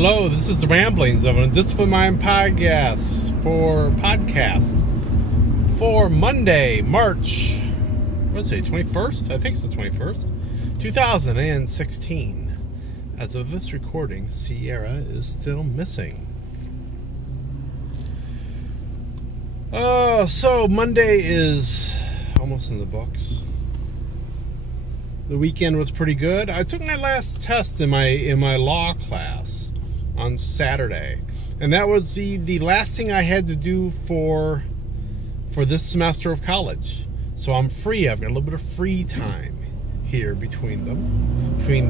Hello, this is the Ramblings of an Undisciplined Mind podcast for Monday, March, what's it, 21st? I think it's the 21st, 2016. As of this recording, Sierra is still missing. So Monday is almost in the books. The weekend was pretty good. I took my last test in my law class on Saturday, and that was the last thing I had to do for this semester of college. So I'm free. I've got a little bit of free time here between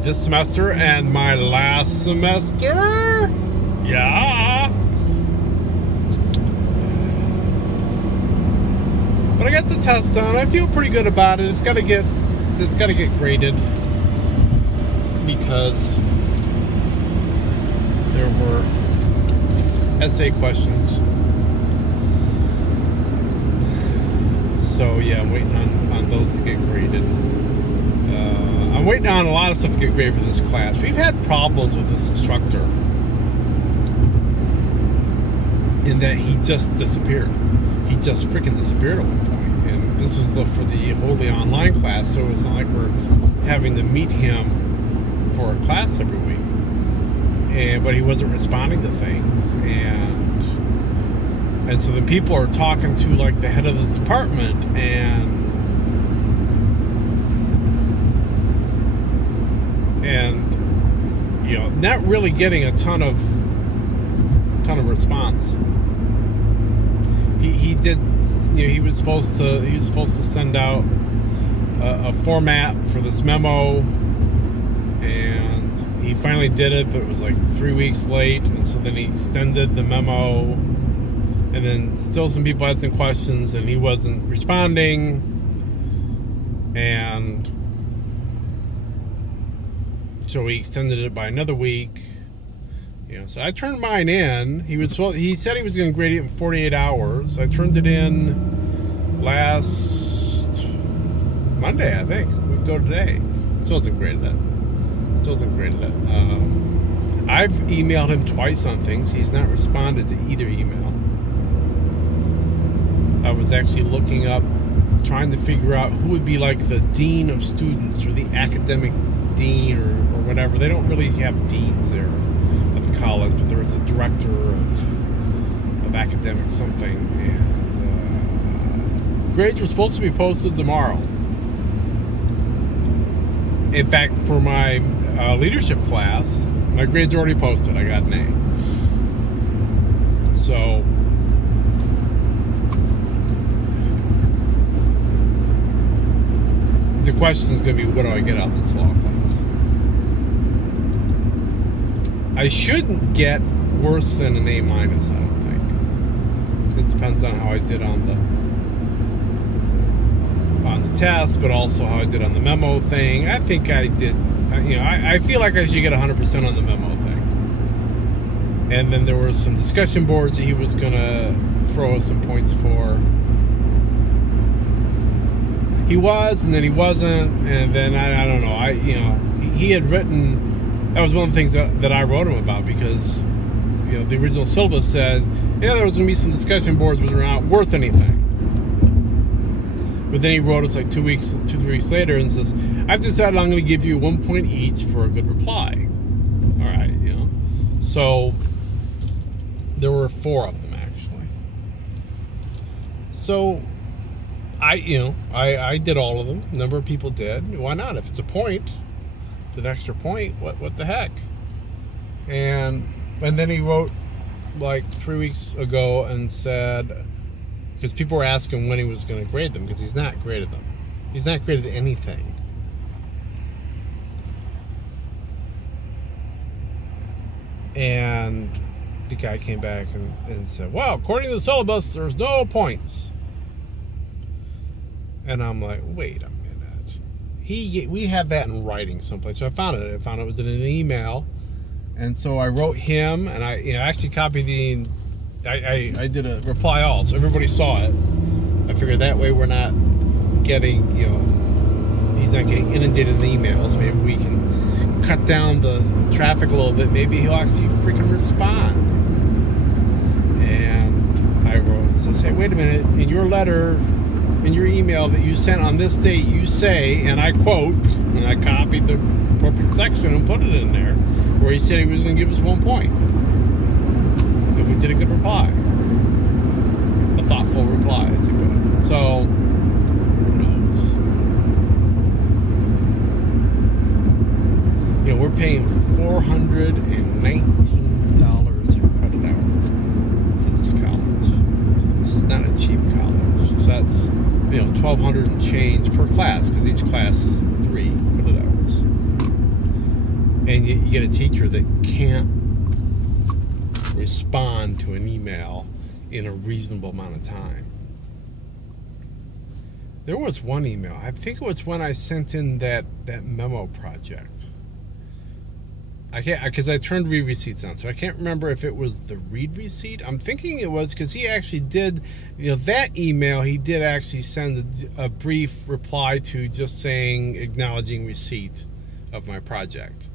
this semester and my last semester. Yeah. But I got the test done. I feel pretty good about it. It's got to get graded because there were essay questions. So yeah, I'm waiting on those to get graded. I'm waiting on a lot of stuff to get graded for this class. We've had problems with this instructor in that he just disappeared. He just freaking disappeared at one point. And this was for the wholly online class, so it's not like we're having to meet him for a class every week. But he wasn't responding to things, and so then people are talking to like the head of the department, and you know, not really getting a ton of response. He did, you know, he was supposed to send out a format for this memo, and he finally did it, but it was like 3 weeks late, and so then he extended the memo, and then still some people had some questions, and he wasn't responding, and so he extended it by another week. You know, so I turned mine in. He said he was going to grade it in 48 hours. I turned it in last Monday, I think. We'd go today. Still hasn't graded it. I've emailed him twice on things. He's not responded to either email. I was actually looking up, trying to figure out who would be like the dean of students or the academic dean or whatever. They don't really have deans there at the college, but there was a director of academic something, and grades were supposed to be posted tomorrow. In fact, for my leadership class, my grades are already posted. I got an A. So the question is going to be, what do I get out of this law class? I shouldn't get worse than an A-, I don't think. It depends on how I did on the test, but also how I did on the memo thing. I think I did, you know, I feel like I should get 100% on the memo thing. And then there were some discussion boards that he was going to throw us some points for. He was, and then he wasn't, and then I don't know. He had written. That was one of the things that I wrote him about, because, you know, the original syllabus said, yeah, there was going to be some discussion boards, but they're not worth anything. But then he wrote us like 2 3 weeks later and says, I've decided I'm going to give you 1 point each for a good reply. All right, you know. So there were 4 of them, actually. So I did all of them. A number of people did. Why not? If it's a point, an extra point, what the heck? And then he wrote like 3 weeks ago and said, because people were asking when he was going to grade them, because he's not graded them. He's not graded anything. And the guy came back and said, well, according to the syllabus, there's no points. And I'm like, wait a minute. We have that in writing someplace. So I found it. It was in an email. And so I wrote him, and I actually copied I did a reply all, so everybody saw it. I figured that way we're not getting, you know, he's not getting inundated in emails. Maybe we can cut down the traffic a little bit, maybe he'll actually freaking respond. And I wrote, so say, wait a minute, in your letter, in your email that you sent on this date, you say, and I quote, and I copied the appropriate section and put it in there, where he said he was going to give us 1 point if we did a good reply, a thoughtful reply, as he put it. So, who knows? You know, we're paying $419 a credit hour for this college. This is not a cheap college. So that's, you know, $1,200 and change per class, because each class is 3 credit hours. And you get a teacher that can't respond to an email in a reasonable amount of time. There was one email, I think it was when I sent in that memo project. I can't, because I turned read receipts on, so I can't remember if it was the read receipt. I'm thinking it was, because he actually did, you know, that email, he did actually send a brief reply to, just saying, acknowledging receipt of my project.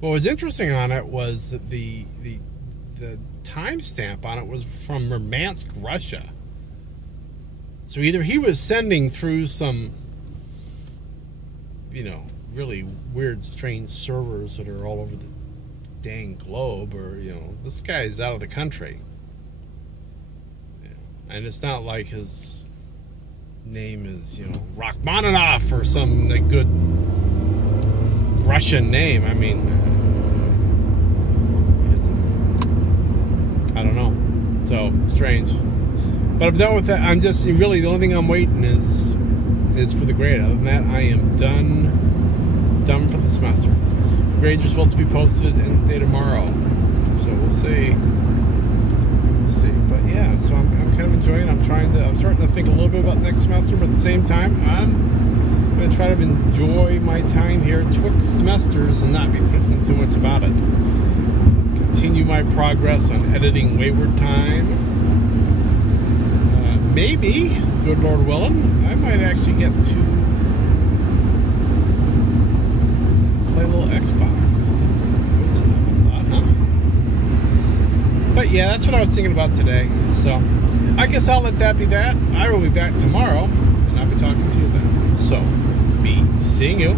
What was interesting on it was that the timestamp on it was from Murmansk, Russia. So either he was sending through some, you know, really weird, strange servers that are all over the dang globe, or, you know, this guy is out of the country. Yeah. And it's not like his name is, you know, Rachmaninoff or some like good Russian name. I mean, I don't know. So strange. But I'm done with that. I'm just really, the only thing I'm waiting is for the grade. Other than that, I am done for the semester. Grades are supposed to be posted any day tomorrow, so we'll see. But yeah, so I'm kind of enjoying it. I'm starting to think a little bit about next semester, but at the same time, I'm going to try to enjoy my time here twixt semesters and not be thinking too much about it. Continue my progress on editing Wayward Time. Maybe, good Lord willing, I might actually get to play a little Xbox. That was a thought, huh? But yeah, that's what I was thinking about today. So, I guess I'll let that be that. I will be back tomorrow, and I'll be talking to you then. So, be seeing you.